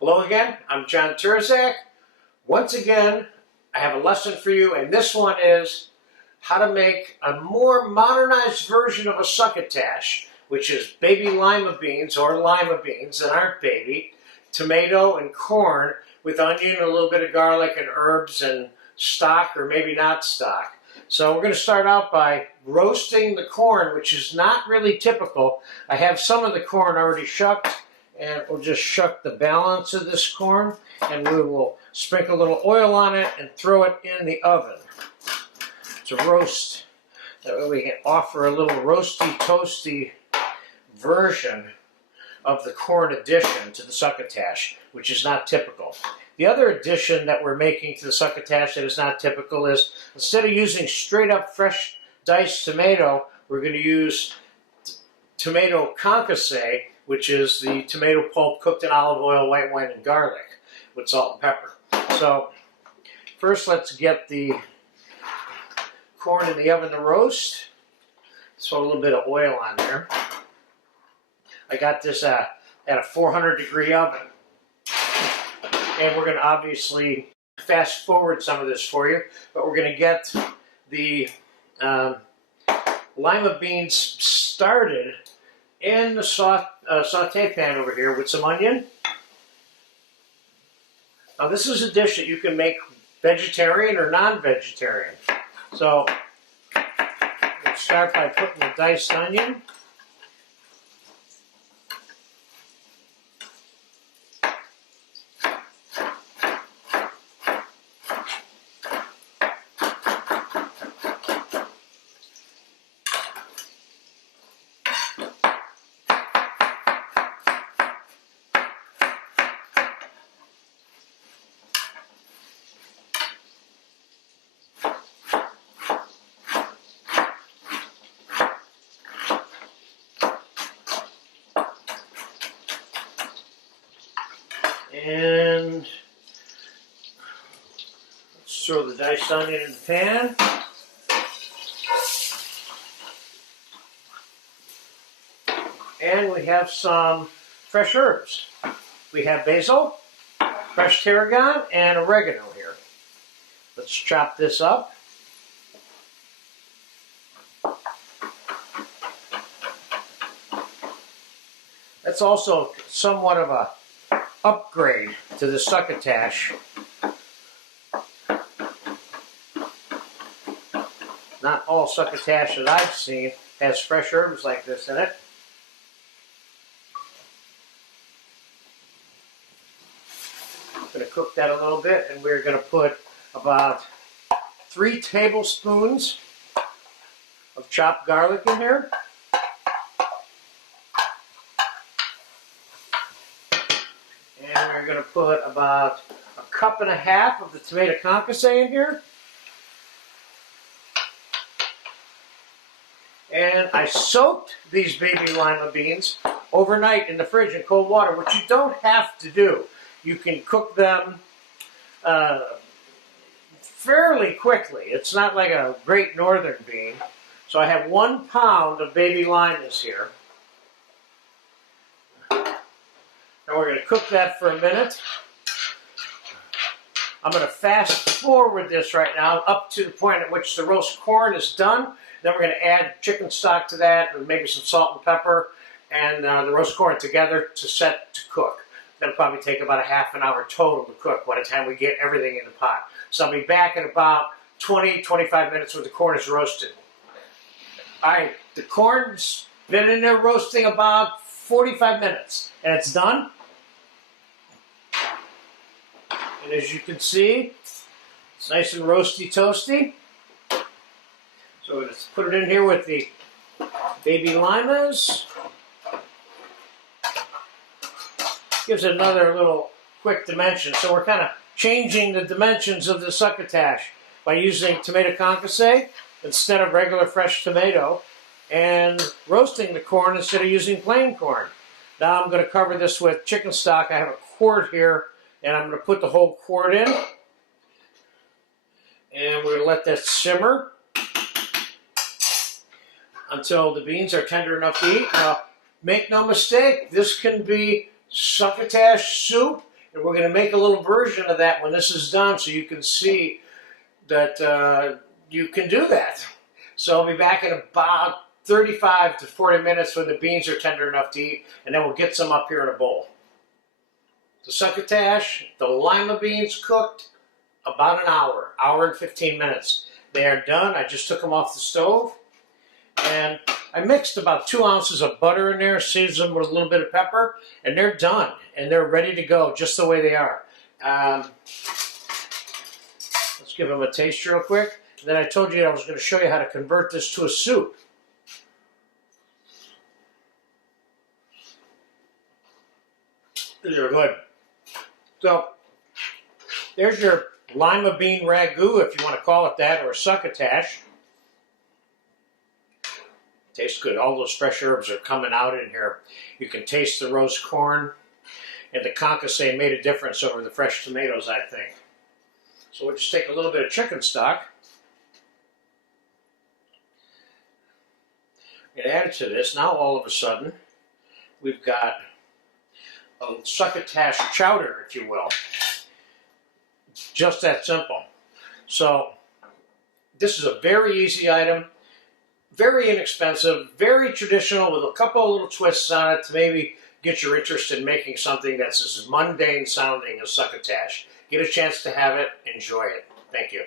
Hello again, I'm John Turzak. Once again, I have a lesson for you, and this one is how to make a more modernized version of a succotash, which is baby lima beans or lima beans that aren't baby, tomato and corn with onion, a little bit of garlic and herbs and stock or maybe not stock. So we're going to start out by roasting the corn, which is not really typical. I have some of the corn already shucked, and we'll just shuck the balance of this corn, and we will sprinkle a little oil on it and throw it in the oven to roast. That way we can offer a little roasty, toasty version of the corn addition to the succotash, which is not typical. The other addition that we're making to the succotash that is not typical is, instead of using straight up fresh diced tomato, we're going to use tomato concasse, which is the tomato pulp cooked in olive oil, white wine, and garlic with salt and pepper. So first let's get the corn in the oven to roast. Throw a little bit of oil on there. I got this at a 400-degree oven. And we're going to obviously fast forward some of this for you, but we're going to get the lima beans started in the saute pan over here with some onion. Now this is a dish that you can make vegetarian or non-vegetarian. So let's start by putting the diced onion. And let's throw the diced onion in the pan. And we have some fresh herbs. We have basil, fresh tarragon, and oregano here. Let's chop this up. That's also somewhat of a upgrade to the succotash. Not all succotash that I've seen has fresh herbs like this in it. I'm going to cook that a little bit, and we're going to put about 3 tablespoons of chopped garlic in here. And we're going to put about 1.5 cups of the tomato concasse in here. And I soaked these baby lima beans overnight in the fridge in cold water, which you don't have to do. You can cook them fairly quickly. It's not like a Great Northern bean. So I have 1 pound of baby limas here. And we're going to cook that for a minute. I'm going to fast forward this right now up to the point at which the roast corn is done. Then we're going to add chicken stock to that, and maybe some salt and pepper, and the roast corn together to set to cook. That'll probably take about ½ an hour total to cook by the time we get everything in the pot. So I'll be back in about 20-25 minutes when the corn is roasted. All right, the corn's been in there roasting about 45 minutes, and it's done. And as you can see, it's nice and roasty toasty. So let's put it in here with the baby limas. Gives it another little quick dimension. So we're kind of changing the dimensions of the succotash by using tomato concasse instead of regular fresh tomato, and roasting the corn instead of using plain corn. Now I'm going to cover this with chicken stock. I have a quart here, and I'm going to put the whole quart in. And we're going to let that simmer until the beans are tender enough to eat. Now, make no mistake, this can be succotash soup. And we're going to make a little version of that when this is done so you can see that you can do that. So I'll be back in about 35 to 40 minutes when the beans are tender enough to eat, and then we'll get some up here in a bowl. The succotash, the lima beans cooked about an hour and 15 minutes. They are done. I just took them off the stove, and I mixed about 2 ounces of butter in there, seasoned them with a little bit of pepper, and they're done, and they're ready to go just the way they are. Let's give them a taste real quick. And then I told you I was going to show you how to convert this to a soup. These are good. So, there's your lima bean ragu, if you want to call it that, or a succotash. Tastes good. All those fresh herbs are coming out in here. You can taste the roast corn, and the concasse made a difference over the fresh tomatoes, I think. So we'll just take a little bit of chicken stock and add it to this. Now all of a sudden, we've got a succotash chowder, if you will. Just that simple. So this is a very easy item, very inexpensive, very traditional, with a couple of little twists on it to maybe get your interest in making something that's as mundane sounding as succotash. Get a chance to have it, enjoy it. Thank you.